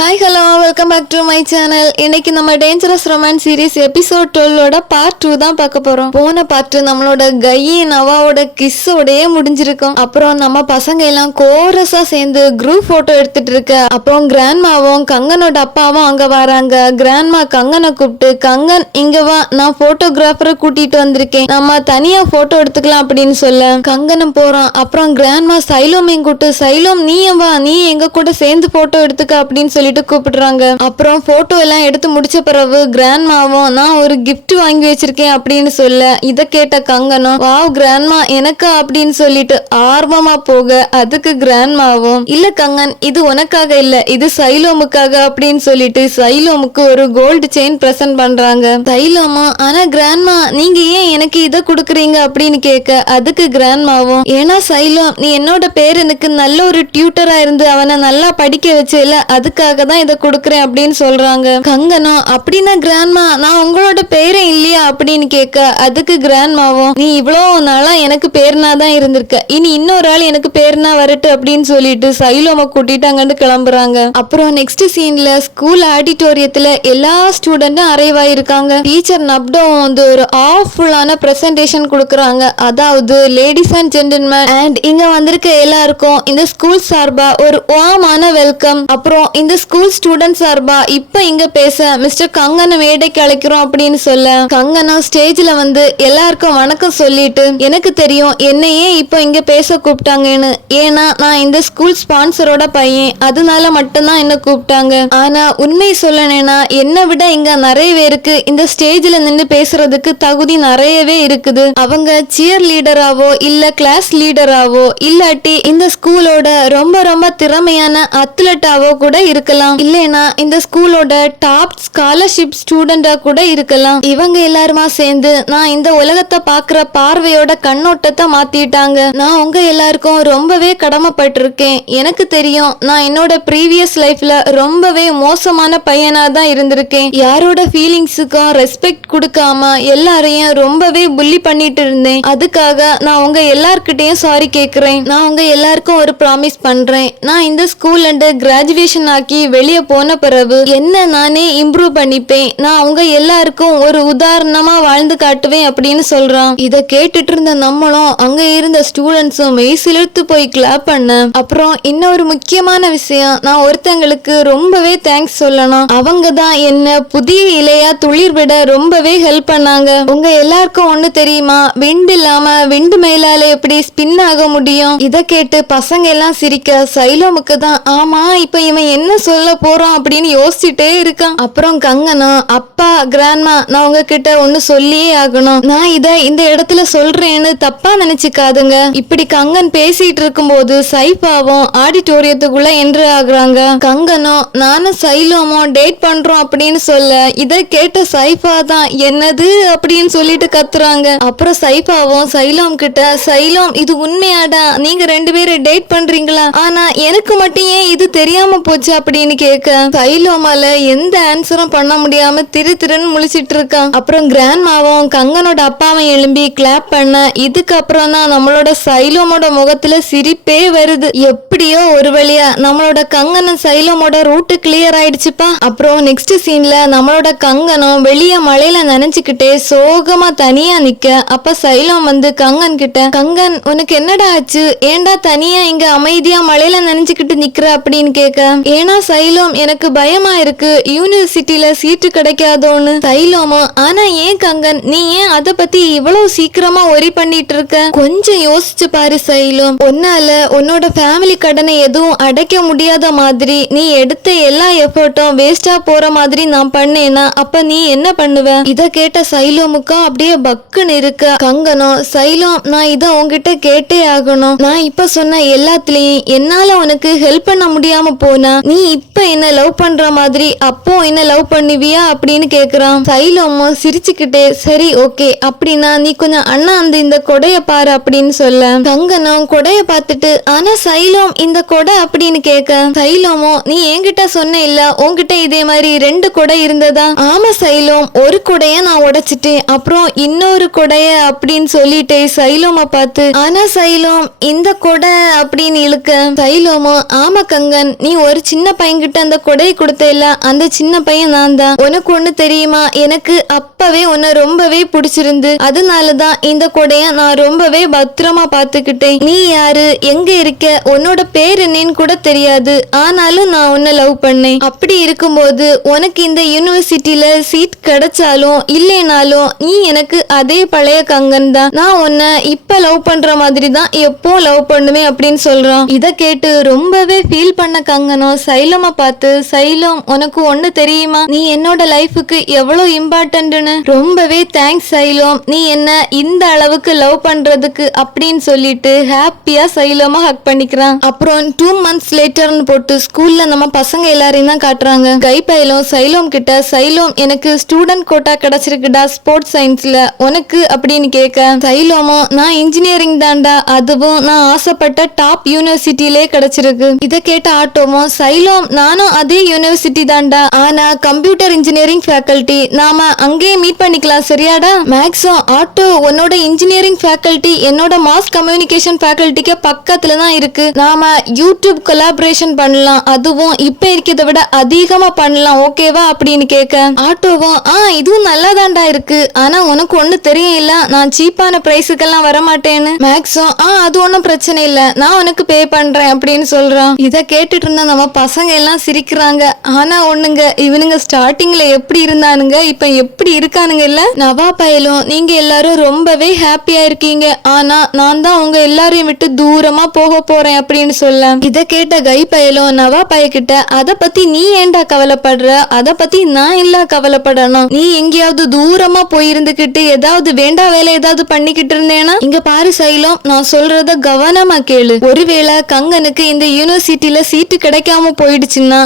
Hi hello welcome back to my channel. இன்னைக்கு நம்ம dangerous romance series episode 12 part 2 தான் பார்க்க போறோம். போன பார்ட் நம்மளோட கையி நவாவோட கிஸ்ஸோடயே முடிஞ்சிருக்கும். அப்புறம் நம்ம பசங்க எல்லாம் கோரஸா சேர்ந்து குரூப் போட்டோ எடுத்துட்டு இருக்க. அப்புறம் கிராண்ட்மாவும் கங்கனோட அப்பாவும் அங்க வராங்க. கிராண்ட்மா கங்கனை கூப்பிட்டு, கங்கன் இங்க வா, நான் போட்டோகிராஃபரை கூட்டிட்டு வந்திருக்கேன், நம்ம தனியா போட்டோ எடுத்துக்கலாம் அப்படின்னு சொல்ல கங்கனும் போறான். அப்புறம் கிராண்ட்மா சைலோமையும் கூப்பிட்டு, சைலோம் நீயும் வா, நீ எங்க கூட சேர்ந்து போட்டோ எடுத்துக்க அப்படின்னு சொல்லிட்டு கூப்பிடுறாங்க. அப்புறம் போட்டோ எல்லாம் எடுத்து முடிச்ச பிறகு கிராண்ட்மாவும் நான் ஒரு கிஃப்ட் வாங்கி வச்சிருக்கேன் அப்படின்னு சொல்ல இத கேட்ட கங்கனும் வாவ் கிராண்ட்மா எனக்கா அப்படின்னு சொல்லிட்டு ஆர்வமா போக அதுக்கு கிராண்ட்மாவும் இல்ல கங்கன் இது உனக்காக இல்ல, இது சைலோமுக்காக அப்படின்னு சொல்லிட்டு சைலோமுக்கு ஒரு கோல்டு செயின் பிரசன்ட் பண்றாங்க. சைலோமும் ஆனா கிராண்ட்மா நீங்க ஏன் எனக்கு இத குடுக்குறீங்க அப்படின்னு கேட்க அதுக்கு கிராண்ட்மாவும் ஏன்னா சைலோம் நீ என்னோட பேரனுக்கு நல்ல ஒரு டியூட்டரா இருந்து அவனை நல்லா படிக்க வச்சல, அதுக்காக தான் இதை கொடுக்குறேன் அப்படின்னு சொல்றாங்க. கங்கனா அப்படின்னா கிராண்ட்மா நான் உங்களோட பேரே இல்லையா அப்படின்னு கேட்க அதுக்கு கிராண்ட்மாவும் நீ இவ்வளவு நாளா எனக்கு பேர்னா தான் இருந்திருக்க, இனி இன்னொரு ஆள் எனக்கு பேர்னா வரட்டு அப்படின்னு சொல்லிட்டு சைலோம கூட்டிட்டு அங்கிருந்து கிளம்புறாங்க. அப்புறம் நெக்ஸ்ட் சீன்ல ஸ்கூல் ஆடிட்டோரியத்துல எல்லா ஸ்டூடெண்ட்டும் அரைவ் ஆயிருக்காங்க. டீச்சர் நப்டோ வந்து ஒரு ஆஃபுல்லான பிரசன்டேஷன் கொடுக்குறாங்க. அதாவது லேடிஸ் அண்ட் ஜென்டில்மேன் அண்ட் இங்க வந்திருக்க எல்லாருக்கும் இந்த ஸ்கூல் சார்பா ஒரு வார்மான வெல்கம். அப்புறம் இந்த ஸ்கூல் ஸ்டூடெண்ட் சார்பா இப்ப இங்க பேச மிஸ்டர் கங்கனை மேடைக்கு அழைக்கிறோம் அப்படின்னு சொல்ல கங்கனா ஸ்டேஜ்ல வந்து எல்லாருக்கும் வணக்கம் சொல்லிட்டு எனக்கு தெரியும் என்னையே இப்ப இங்க பேச கூப்பிட்டாங்கன்னு, ஏன்னா நான் இந்த ஸ்கூல் ஸ்பான்சரோட பையன், அதனால மட்டும்தான் என்ன கூப்பிட்டாங்க. ஆனா உண்மை சொல்லணும்னா என்னை விட இங்க நிறைய பேருக்கு இந்த ஸ்டேஜ்ல நின்று பேசுறதுக்கு தகுதி நிறையவே இருக்குது. அவங்க சியர் லீடராவோ இல்ல கிளாஸ் லீடராவோ இல்லாட்டி இந்த ஸ்கூலோட ரொம்ப ரொம்ப திறமையான அத்லட்டாவோ கூட இருக்கலாம், இல்லைனா இந்த ஸ்கூலோட டாப் ஸ்காலர்ஷிப் ஸ்டூடெண்டா கூட இருக்கலாம். இவங்க எல்லாருமா சேர்ந்து நான் இந்த உலகத்தை பாக்குற பார்வையோட கண்ணோட்டத்தை மாத்திட்டாங்க. நான் உங்க எல்லாருக்கும் ரொம்பவே கடமைப்பட்டிருக்கேன். எனக்கு தெரியும் நான் என்னோட ப்ரீவியஸ் லைஃப்ல ரொம்பவே மோசமான பையனா தான் இருந்திருக்கேன். யாரோட ஃபீலிங்ஸுக்கும் ரெஸ்பெக்ட் கொடுக்காம எல்லாரையும் ரொம்பவே புள்ளி பண்ணிட்டு இருந்தேன். அதுக்காக நான் உங்க எல்லார்கிட்டையும் சாரி கேட்கிறேன். நான் உங்க எல்லாருக்கும் ஒரு ப்ராமிஸ் பண்றேன், நான் இந்த ஸ்கூல்ல இருந்து கிராஜுவேஷன் ஆக்கி வெளியே போன பிறகு என்ன நானே இம்ப்ரூவ் பண்ணிப்பேன். நான் அவங்க எல்லாருக்கும் ஒரு உதாரணமா வாழ்ந்து காட்டுவேன் அப்படின்னு சொல்றான். இத கேட்டுட்டு இருந்த நம்மளும் அங்க இருந்த ஸ்டூடெண்ட்ஸும் மெய்சிலிர்த்து போய் கிளாப் பண்ண. அப்புறம் இன்னொரு முக்கியமான விஷயம், நான் ஒருத்தங்களுக்கு ரொம்பவே தேங்க்ஸ் சொல்லணும். அவங்க தான் என்ன புதிய இலையா துளிர் விட ரொம்பவே ஹெல்ப் பண்ணாங்க. உங்க எல்லாருக்கும் ஒண்ணு தெரியுமா, விண்ட் இல்லாம விண்ட் மேலால எப்படி ஸ்பின் ஆக முடியும்? இத கேட்டு பசங்க எல்லாம் சிரிக்க சைலோமுக்கு தான் ஆமா இப்ப இவன் என்ன சொல்ல போறான் அப்படின்னு யோசிச்சுட்டே இருக்கான். அப்புறம் கங்கனா அப்பா கிராண்ட்மா நான் உங்ககிட்ட ஒண்ணு சொல்லியே ஆகணும், நான் இத இந்த இடத்துல சொல்றேன்னு தப்பா நினைச்சுக்காதுங்க. இப்படி கங்கன் பேசிட்டு இருக்கும்போது சைஃபாவும் ஆடிட்டோரியத்துக்குள்ள என்ட்ரு ஆகுறாங்க. கங்கனும் நானும் சைலோமும் டேட் பண்றோம் அப்படின்னு சொல்ல இத கேட்ட சைஃபா தான் என்னது அப்படின்னு சொல்லிட்டு கத்துறாங்க. அப்புறம் சைஃபாவும் சைலோம் கிட்ட சைலோம் இது உண்மையாடா, நீங்க ரெண்டு பேரும் டேட் பண்றீங்களா, ஆனா எனக்கு மட்டும் ஏன் இது தெரியாம போச்சு அப்படின்னு கேட்க சைலோமால எந்த ஆன்சரும் பண்ண முடியாம திருன்னு முழிச்சிட்டு இருக்கான். அப்புறம் கிராண்ட்மாவும் கங்கனோட அப்பாவும் எழும்பி கிளாப் பண்ண இதுக்கப்புறம் தான் நம்மளோட சைலோமோட முகத்துல சிரிப்பே வருது. எப்படியோ ஒரு வழியா நம்மளோட கங்கனும் சைலோமோட ரூட்டு கிளியர் ஆயிடுச்சுப்பா. அப்புறம் நெக்ஸ்ட் சீன்ல நம்மளோட கங்கனும் வெளிய மழையில நனைஞ்சுக்கிட்டே சோகமா தனியா நிக்க அப்ப சைலோம் வந்து கங்கன் கிட்ட கங்கன் உனக்கு என்னடா ஆச்சு, ஏண்டா தனியா இங்க அமைதியா மழையில நனைஞ்சுக்கிட்டு நிக்கிற அப்படின்னு கேட்க ஏன்னா சைலோம் எனக்கு பயமா இருக்கு, யூனிவர்சிட்டியில சீட்டு கிடைக்காதோன்னு. சைலோமும் ஆனா ஏன் கங்கன் நீ ஏன் அத பத்தி இவ்வளவு சீக்கிரமா ஒரி பண்ணிட்டு இருக்க, கொஞ்சம் யோசிச்சு பாரு சைலோம், உன்னால உன்னோட ஃபேமிலி கடனை எதுவும் அடைக்க முடியாத மாதிரி நீ எடுத்த எல்லா எஃபர்ட்டும் வேஸ்டா போற மாதிரி நான் பண்ணேனா அப்ப நீ என்ன பண்ணுவ? இத கேட்ட சைலோமுக்கும் அப்படியே பக்குன்னு இருக்க. கங்கனும் சைலோம் நான் இத உங்ககிட்ட கேட்டே ஆகணும், நான் இப்ப சொன்ன எல்லாத்துலயும் என்னால உனக்கு ஹெல்ப் பண்ண முடியாம போனா நீ இப்ப என்ன லவ் பண்ற மாதிரி அப்போ என்ன லவ் பண்ணுவியா அப்படின்னு கேக்குறான். சைலோமும் சிரிச்சுக்கிட்டே சரி ஓகே அப்படின்னா நீ கொஞ்சம் அண்ணா அந்த இந்த கொடைய பாரு அப்படின்னு சொல்ல கங்கனும் கொடைய பார்த்துட்டு ஆனா சைலோம் இந்த கொடை அப்படின்னு கேட்க சைலோமும் நீ என்கிட்ட சொன்ன இல்ல உன்கிட்ட இதே மாதிரி 2 கொடை இருந்ததா? ஆமா சைலோம் ஒரு கொடைய நான் உடைச்சிட்டேன், அப்புறம் இன்னொரு கொடைய அப்படின்னு சொல்லிட்டே சைலோம பார்த்து ஆனா சைலோம் இந்த கொடை அப்படின்னு இழுக்க சைலோமும் ஆமா கங்கன் நீ ஒரு சின்ன பையன்கிட்ட அந்த கொடையை கொடுத்த இல்ல அந்த சின்ன பையன் நான் தான். உனக்கு ஒண்ணு தெரியுமா, எனக்கு அப்பவே உன்னை ரொம்பவே பிடிச்சிருந்து, அதனாலதான் இந்த கொடைய நான் ரொம்பவே பத்திரமா பாத்துக்கிட்டேன். நீ யாரு, எங்க இருக்க, உன்னோட பேர் என்னன்னு கூட தெரியாது, ஆனாலும் நான் உன்னை லவ் பண்ணேன். அப்படி இருக்கும்போது உனக்கு இந்த யூனிவர்சிட்டியில சீட் கிடைச்சாலும் இல்லைனாலும் நீ எனக்கு அதே பழைய கங்கன் தான். நான் உன்னை இப்ப லவ் பண்ற மாதிரி தான் எப்போ லவ் பண்ணுவேன் அப்படின்னு சொல்றான். இத கேட்டு ரொம்பவே ஃபீல் பண்ண கங்கனும் சைலமா பார்த்து, சைலம் உனக்கு ஒண்ணு தெரியுமா, நீ என்னோட லைஃபுக்கு எவ்வளவு இம்பார்ட்டன்ட்னு. ரொம்பவே தேங்க்ஸ் சைலம், நீ என்ன இந்த அளவுக்கு லவ் பண்றதுக்கு அப்படின்னு சொல்லிட்டு ஹாப்பியா சைலமா ஹக் பண்ணிக்கிறான். அப்புறம் 2 months லேட்டர்னு போட்டு ஸ்கூல்ல நம்ம பசங்க எல்லாரையும் தான் காட்டுறாங்க. கை பையலும் சைலம் கிட்ட, சைலம் எனக்கு ஸ்டூடெண்ட் கோட்டா கிடைச்சிருக்குடா ஸ்போர்ட்ஸ் சயின்ஸ்ல, உனக்கு அப்படின்னு கேட்க, சைலமும் நான் இன்ஜினியரிங் தான்டா, அதுவும் நான் ஆசைப்பட்ட டாப் யூனிவர்சிட்டியிலே கிடைச்சிருக்கு. இதை கேட்ட ஆட்டோவும், சைலம் நானும் அதே யூனிவர்சிட்டி தான்டா, ஆனா கம்ப்யூட்டர் இன்ஜினியரிங் ஃபேக்கல்டி, நாம அங்கேயே மீட் பண்ணிக்கலாம் சரியாடா. மேக்ஸும் ஆட்டோ உன்னோட இன்ஜினியரிங் ஃபேக்கல்டி என்னோட மாஸ் கம்யூனிகேஷன் ஃபேக்கல்டிக்கு பக்கத்துல தான் இருக்கு, நாம யூடியூப் கொலாபரேஷன் பண்ணலாம், அதுவும் இப்ப இருக்கிறத விட அதிகமா பண்ணலாம் ஓகேவா அப்படின்னு கேட்க, ஆட்டோவும் இதுவும் நல்லா தான்டா இருக்கு, ஆனா உனக்கு ஒண்ணு தெரியும் இல்ல, நான் சீப்பான பிரைஸுக்கெல்லாம் வரமாட்டேன்னு. மேக்ஸும் அது ஒன்னும் பிரச்சனை இல்ல, நான் உனக்கு பே பண்றேன் அப்படின்னு சொல்றான். இத கேட்டுட்டு இருந்தா நம்ம பசங்க எல்லாம் சிரிக்கிறாங்க. ஆனா ஒண்ணுங்க, இவனுங்க ஸ்டார்டிங்ல எப்படி இருந்தானுங்க இப்ப எப்படி இருக்கானுங்க இல்ல. நவா பயலும் நீங்க எல்லாரும் ரொம்பவே ஹாப்பியா இருக்கீங்க, ஆனா நான் தான் உங்க எல்லாரையும் விட்டு தூரமா போக போறேன் அப்படின்னு சொல்ல, இத கேட்ட கை பயலும் நவா பய கிட்ட, அத பத்தி நீ ஏண்டா கவலைப்படுற, அத பத்தி நான் இல்ல கவலைப்படணும், நீ எங்கேயாவது தூரமா போயிருந்துகிட்டு ஏதாவது வேண்டா வேலை ஏதாவது பண்ணிக்கிட்டு இருந்தேனா, இங்க பாரு சைலம், நான் சொல்றத கவனமா கேளு, ஒருவேளை கங்கனுக்கு இந்த யூனிவர்சிட்டியில சீட்டு கிடைக்காம போயிடுச்சுன்னா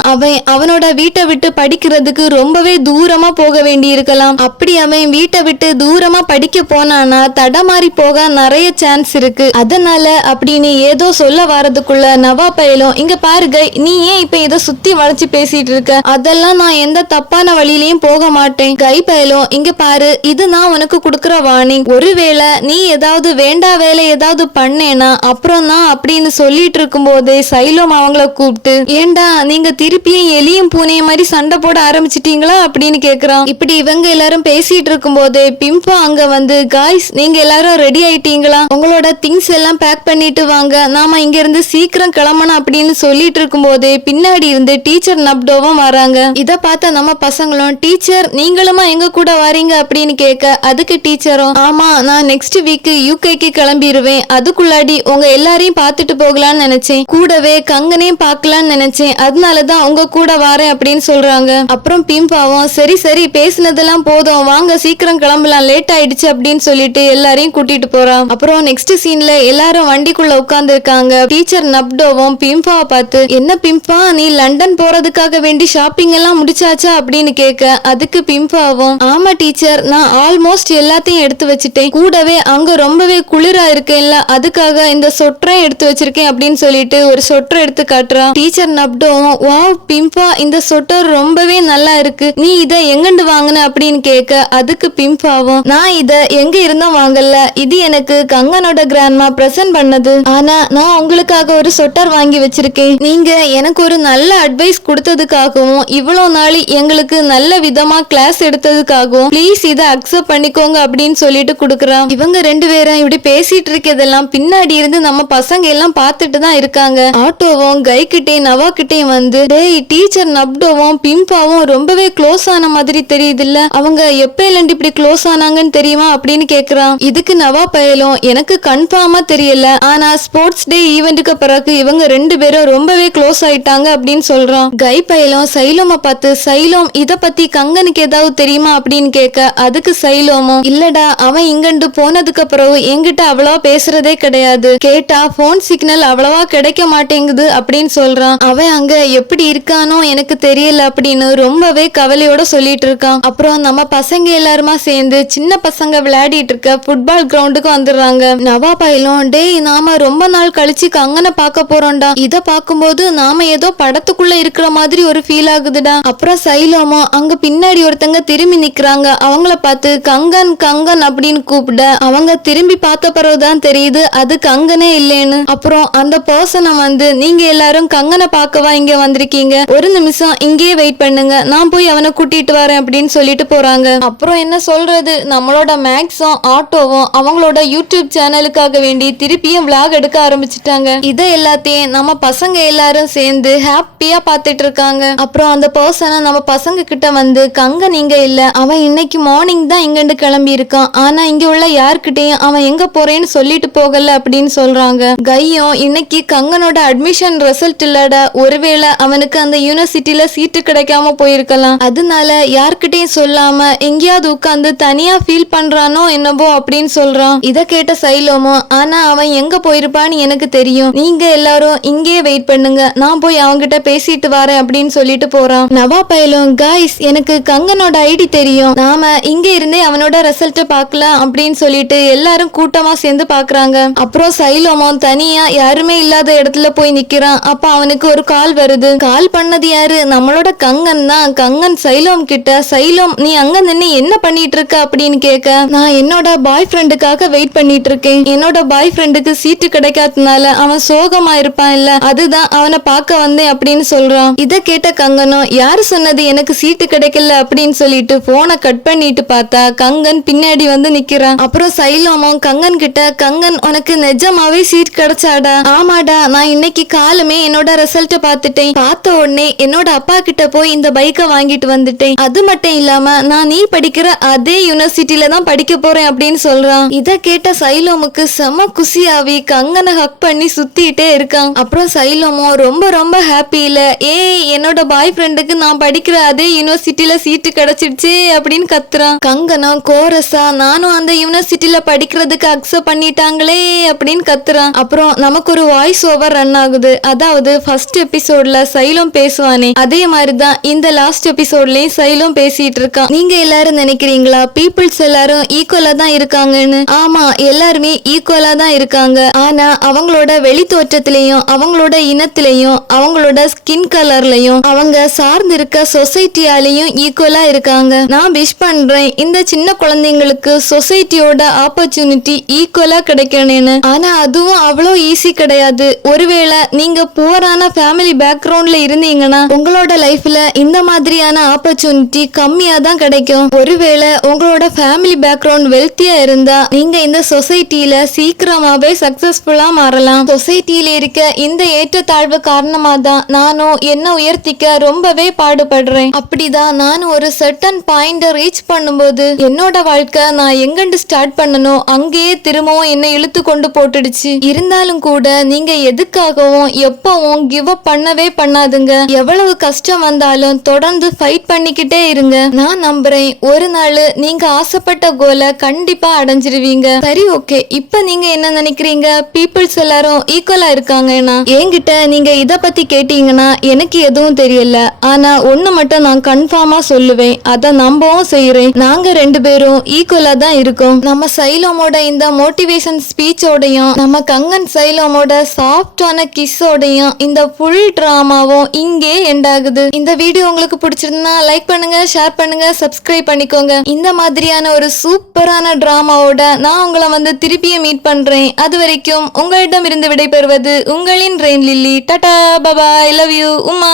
அவனோட வீட்டை விட்டு படிக்கிறதுக்கு ரொம்பவே தூரமா போக வேண்டி இருக்கலாம். அப்படி அவன் வீட்டை விட்டு தூரமா படிக்க போனானா தடமாறி போக நிறைய சான்ஸ் இருக்கு, அதனால அப்படின்னு ஏதோ சொல்ல வரதுக்குள்ள நவா பயலும், இங்க பாருங்க நீ ஏன் இப்ப இதை சுத்தி வளைச்சு பேசிட்டு இருக்க, அதெல்லாம் நான் எந்த தப்பான வழியிலையும் போக மாட்டேன். கை பயலும், இங்க பாரு இது நான் உனக்கு கொடுக்கற வார்னிங், ஒருவேளை நீ ஏதாவது வேண்டா வேலை ஏதாவது பண்ணேனா அப்புறம் தான் அப்படின்னு சொல்லிட்டு இருக்கும் போதே சைலம் அவங்கள கூப்பிட்டு, ஏண்டா நீங்க திருப்பியும் எலியும் பூனையும் மாதிரி சண்டை போட ஆரம்பிச்சிட்டீங்களா அப்படின்னு கேக்குறான். இப்படி இவங்க எல்லாரும் பேசிட்டு இருக்கும் போதே பிம்பா அங்க வந்து, காய்ஸ் நீங்க எல்லாரும் ரெடி ஆயிட்டீங்களா, உங்களோட திங்ஸ் எல்லாம் பேக் பண்ணிட்டு வாங்க, நாம இங்க இருந்து சீக்கிரம் கிளம்பணும் அப்படின்னு சொல்லிட்டு இருக்கும் போதே பின்னாடி இருந்து டீச்சர் நப்டோவும் வராங்க. இத பார்த்த நம்ம பசங்களும், டீச்சர் நீங்களுமா எங்க கூட வரீங்க அப்படின்னு கேட்க, அதுக்கு டீச்சரும், ஆமா நான் நெக்ஸ்ட் வீக் யூகேக்கு கிளம்பிடுவேன், அதுக்குள்ளாடி உங்க எல்லாரையும் பார்த்துட்டு போகலான்னு நினைச்சேன், கூடவே கங்கனையும் பார்க்கலான்னு நினைச்சேன், அதனாலதான் உங்க கூட வரேன் அப்படின்னு சொல்றாங்க. அப்புறம் பிம்பாவும், சரி சரி பேசினதெல்லாம் போதும் வாங்க சீக்கிரம் கிளம்பலாம் லேட் ஆயிடுச்சு அப்படின்னு சொல்லிட்டு எல்லாரையும் கூட்டிட்டு போறான். அப்புறம் நெக்ஸ்ட் சீன்ல எல்லாரும் வண்டிக்குள்ள உட்கார்ந்து இருக்காங்க. டீச்சர் நப்டோவும் பிம்பாவை பார்த்து, என்ன பிம்பா நீ லண்டன் போறதுக்காக வேண்டி ஷாப்பிங் எல்லாம் முடிச்சாச்சா அப்படின்னு கேட்க, அதுக்கு பிம்பாவும், ஆமா டீச்சர் நான் ஆல்மோஸ்ட் எல்லாத்தையும் எடுத்து வச்சுட்டேன், கூடவே அங்க ரொம்பவே குளிரா இருக்கேன்ல அதுக்காக இந்த சொட்டரையும் எடுத்து வச்சிருக்கேன் அப்படின்னு சொல்லிட்டு ஒரு சொட்டர் எடுத்து காட்டுறான். டீச்சர் நப்டோவும், வாவ் பிம்பா இந்த சொட்டர் ரொம்பவே நல்லா இருக்கு, நீ இத எங்கண்டு வாங்கின அப்படின்னு கேட்க, அதுக்கு பிம்பாவும், நான் இத எங்க இருந்தும் வாங்கல, இது எனக்கு கங்கனோட கிராண்ட்மா பிரசன்ட் பண்ணது, ஆனா நான் உங்களுக்காக ஒரு சொட்டர் வாங்கி வச்சிருக்கேன், நீங்க எனக்கு ஒரு நல்ல அட்வைஸ் கொடுத்ததுக்காகவும் இவ்வளவு நாள் எங்களுக்கு நல்ல விதமா கிளாஸ் எடுத்ததுக்காகவும் ப்ளீஸ் இதை அக்செப்ட் பண்ணிக்கோங்க அப்படின்னு சொல்லிட்டு கொடுக்குறான். இவங்க 2 பேரும் இப்படி பேசிட்டு இருக்கிறதெல்லாம் பின்னாடி இருந்து நம்ம பசங்க எல்லாம் பார்த்துட்டு தான் இருக்காங்க. ஆட்டோவும் கை கிட்டே நவா கிட்டேயும் வந்து, டேய் டீச்சர் நப்டோவும் பிம்பாவும் ரொம்பவே க்ளோஸ் ஆன மாதிரி தெரியுது இல்ல, அவங்க எப்ப இப்படி க்ளோஸ் ஆனாங்கன்னு தெரியுமா அப்படின்னு கேக்குறான். இதுக்கு நவா பயலும், எனக்கு கன்ஃபார்மா தெரியல, ஆனா ஸ்போர்ட்ஸ் டே ஈவென்ட்டுக்கு பிறகு இவங்க 2 பேரும் ரொம்பவே க்ளோஸ் ஆயிட்டாங்க அப்படின்னு சொல்றான். கை பயலும் சைலோம பார்த்து, சைலோம் இத பத்தி கங்கனுக்கு ஏதாவது தெரியுமா அப்படின்னு கேட்க, அதுக்கு சைலோமும், இல்லடா அவன் இங்கண்டு போனதுக்கு பிறகு என்கிட்ட அவ்வளவா பேசுறதே கிடையாது, கேட்டா போன் சிக்னல் அவ்வளவா கிடைக்க மாட்டேங்குது அப்படின்னு சொல்றான். அவன் அங்க எப்படி இருக்கானோ எனக்கு தெரியல அப்படின்னு ரொம்பவே கவலையோட சொல்லிட்டு இருக்கான். அப்புறம் நம்ம பசங்க எல்லாருமா சேர்ந்து சின்ன பசங்க விளையாடிட்டு இருக்க ஃபுட்பால் கிரவுண்டுக்கு வந்துடுறாங்க. நவா பயலும், டேய் நாம ரொம்ப நாள் கழிச்சு கங்கனை பார்க்க போறோம்டா, இத பார்க்கும்போது நாம ஏதோ படத்துக்குள்ள இருக்கிற மாதிரி ஒரு ஃபீல் ஆகுதுடா. அப்புறம் சைலோமோ அங்க பின்னாடி ஒருத்தங்க திரும்பி நிக்கிறாங்க, அவங்கள பார்த்து கங்கன் கங்கன் அப்படின்னு கூப்பிட, அவங்க திரும்பி பார்த்த பிறகுதான் தெரியுது அது கங்கனே இல்லைன்னு. அப்புறம் அந்த பர்சனை வந்து, நீங்க எல்லாரும் கங்கனை பார்க்கவா இங்க வந்திருக்கீங்க, ஒரு நிமிஷம் இங்கேயே வெயிட் பண்ணுங்க, நான் போய் அவனை கூட்டிட்டு வரேன் அப்படின்னு சொல்லிட்டு போறாங்க. அப்புறம் என்ன சொல்றது, நம்மளோட மேக்ஸும் ஆட்டோவும் அவங்களோட யூடியூப் சேனலுக்காக வேண்டி திருப்பியும் விளாக் எடுக்க ஆரம்பிச்சுட்டாங்க. இதை எல்லாத்தையும் நம்ம பசங்க எல்லாரும் சேர்ந்து ஹாப்பியா பாத்துட்டு இருக்காங்க. அப்புறம் அந்த பர்சனை நம்ம பசங்க கிட்ட வந்து, கங்கன் இங்க இல்ல, அவன் இன்னைக்கு மார்னிங் தான் இங்கிருந்து கிளம்பி இருக்கான், ஆனா இங்க உள்ள யார்கிட்டயும் அவன் எங்க போறேன்னு சொல்லிட்டு போகல அப்படின்னு சொல்றாங்க. கையும் இன்னைக்கு கங்கனோட அட்மிஷன் ரிசல்ட் இல்லடா, ஒருவேளை அவனுக்கு அந்த யூனிவர்சிட்டியில சீட்டு கிடைக்காம போயிருக்கலாம், அதனால யார்கிட்டயும் சொல்லாம எங்கேயாவது உட்காந்து தனியா ஃபீல் பண்றானோ என்னவோ அப்படின்னு சொல்றான். இத கேட்ட சைலோமோ, ஆனா அவன் எங்க போயிருப்பான்னு எனக்கு தெரியும், நீங்க எல்லாரும் இங்கேயே வெயிட் பண்ணுங்க, நான் போய் அவங்கிட்ட பேசிட்டு வரேன் அப்படின்னு சொல்லிட்டு போறான். நவா பயலும், காய்ஸ் எனக்கு கங்கனோட ஐடி தெரியும், நாம இங்க இருந்தே அவனோட ரிசல்ட் பார்க்கலாம் அப்படின்னு சொல்லிட்டு எல்லாரும் கூட்டமா சேர்ந்து பாக்குறாங்க. அப்புறம் சைலோமோ தனியா யாருமே இல்லாத இடத்துல போய் நிக்கிறான். அப்ப அவனுக்கு ஒரு கால் வருது. கால் பண்ணது யாரு, நம்மளோட கங்கன் தான். கங்கன் சைலோம் கிட்ட, சைலோம் நீ அங்க நின்னு என்ன பண்ணிட்டு இருக்க அப்படின்னு கேட்க, நான் என்னோட பாய் ஃப்ரெண்டுக்காக வெயிட் பண்ணிட்டு இருக்கேன், என்னோட பாய் ஃப்ரெண்டுக்கு சீட்டு கிடைக்காதனால அவன் சோகமா இருப்பான் இல்ல, அதுதான் அவனை பார்க்க வந்தேன் அப்படின்னு சொல்றான். இத கேட்ட கங்கனும், யாரு சொன்னது எனக்கு சீட்டு கிடைக்கல அப்படின்னு சொல்லிட்டு போனை கட் பண்ணிட்டு பார்த்தா கங்கன் பின்னாடி வந்து நிக்கிறான். அப்புறம் சைலோமும் கங்கன் கிட்ட, கங்கன் உனக்கு நிஜமாவே சீட் கிடைச்சாடா? ஆமாடா, நான் இன்னைக்கு காலமே என்னோட ரிசல்ட் பார்த்துட்டேன், பார்த்த உடனே என்னோட அப்பா கிட்ட போய் இந்த பைக்கை வாங்கிட்டு வந்துட்டேன், அது மட்டும் இல்லாம நான் நீ படிக்கிற அதே யூனிவர்சிட்டியில தான் படிக்க போறேன் அப்படின்னு சொல்றான். இத கேட்ட சைலோமுக்கு செம குசியாவி கங்கனை ஹக் பண்ணி சுத்திட்டே இருக்கான். அப்புறம் சைலோமோ ரொம்ப ரொம்ப ஹாப்பி இல்ல, ஏய் என்னோட பாய் ஃப்ரெண்டுக்கு நான் படிக்கிற அதே யூனிவர்சிட்டியில சீட்டு கிடைச்சிடுச்சு அப்படின்னு கத்துறான். கங்கனும் கோரஸா, நானும் அந்த யூனிவர்சிட்டியில படிக்கிறதுக்கு அக்செப்ட் பண்ணிட்டாங்களே அப்படின்னு கத்துறான். அப்புறம் நமக்கு ஒரு வாய்ஸ் ஓவர் ரன் ஆகுது, அதாவது ஃபர்ஸ்ட் எபிசோட்ல சைலம் பேசுவானே அதே மாதிரிதான் இந்த லாஸ்ட் எபிசோட்லயும் சைலம் பேசிட்டு இருக்கான். நீங்க எல்லாரும் நினைக்கிறீங்களா பீப்புள்ஸ் எல்லாரும் ஈக்குவலா தான் இருக்காங்கன்னு? ஆமா, எல்லாருமே ஈக்குவலா தான் இருக்காங்க, ஆனா அவங்களோட வெளி தோற்றத்திலையும் அவங்களோட இனத்திலையும் அவங்களோட ஸ்கின் கலர்லயும் அவங்க சார்ந்து இருக்க சொசைட்டியாலையும் ஈக்குவலா இருக்காங்க. நான் விஷ் பண்றேன் இந்த சின்ன குழந்தைங்களுக்கு சொசைட்டியோட ஆப்பர்ச்சுனிட்டி ஈக்குவலா கிடைக்கணும்னு. ஆனா அதுவும் அவ்வளோ ஈஸி கிடையாது. ஒருவேளை நீங்க புவரான ஃபேமிலி பேக்ரவுண்ட்ல இருந்தீங்கன்னா உங்களோட லைஃப்ல இந்த மாதிரியான ஆப்பர்ச்சுனிட்டி கம்மியா தான் கிடைக்கும். ஒருவேளை உங்களோட ஃபேமிலி பேக்ரவுண்ட் வெல்த்தியா இருந்தா நீங்க இந்த சொசைட்டில சீக்கிரமாவே சக்சஸ்ஃபுல்லா மாறலாம். சொசைட்டியில இருக்க இந்த ஏற்றத்தாழ்வு காரணமா தான் நானும் என்ன உயர்த்திக்க ரொம்பவே பாடுபடுறேன். அப்படிதான் நானும் ஒரு சர்டன் பாயிண்ட் ரீச் பண்ணும்போது என்னோட வாழ்க்கை நான் எங்கண்டு ஸ்டார்ட் பண்ணணும் அங்கேயே திரும்பவும் என்னை இழுத்து கொண்டு போட்டுடுச்சு. இருந்தாலும் கூட நீங்க எதுக்காகவும் எப்பவும் கிவ் அப் பண்ணவே பண்ணாதுங்க. எவ்வளவு கஷ்டம் வந்தாலும் தொடர்ந்து ஃபைட் பண்ணிக்கிட்டே இருங்க. நான் நம்புறேன் ஒரு நாள் நீங்க ஆசைப்பட்ட கோலை கண்டிப்பா அடைஞ்சிருவீங்க. சரி, ஓகே, இப்ப நீங்க என்ன நினைக்கிறீங்க? பீப்புள்ஸ் எல்லாரும் ஈக்குவலா இருக்காங்கன்னா என்கிட்ட நீங்க இத பத்தி கேட்டீங்கன்னா எனக்கு எதுவும் தெரியல, ஆனா ஒண்ணு மட்டும் நான் கன்ஃபார்மா சொல்லுவேன், அத நம்பவும் செய்யறேன், நாங்க ரெண்டு பேரும் ஈக்குவலா தான் இருக்கோம். நம்ம சைலோமோட இந்த மோட்டிவேஷன் ஸ்பீச்சோடையும் நம்ம கங்கன் சைலோமோட சாஃப்டான கிஸ்ஸோடையும் இந்த ஃபுல் டிராமாவும் இங்கே எண்ட் ஆகுது. இந்த வீடியோ உங்களுக்கு பிடிச்சிருந்தா லைக் பண்ணுங்க, ஷேர் பண்ணுங்க, சப்ஸ்கிரைப் பண்ணிக்கோங்க. இந்த மாதிரியான ஒரு சூப்பரான டிராமாவோட நான் உங்களை வந்து திருப்பியும் மீட் பண்றேன். அது வரைக்கும் உங்களிடம் இருந்து விடைபெறுவது உங்களின் rain lily. Tata, bye bye, love you, Uma.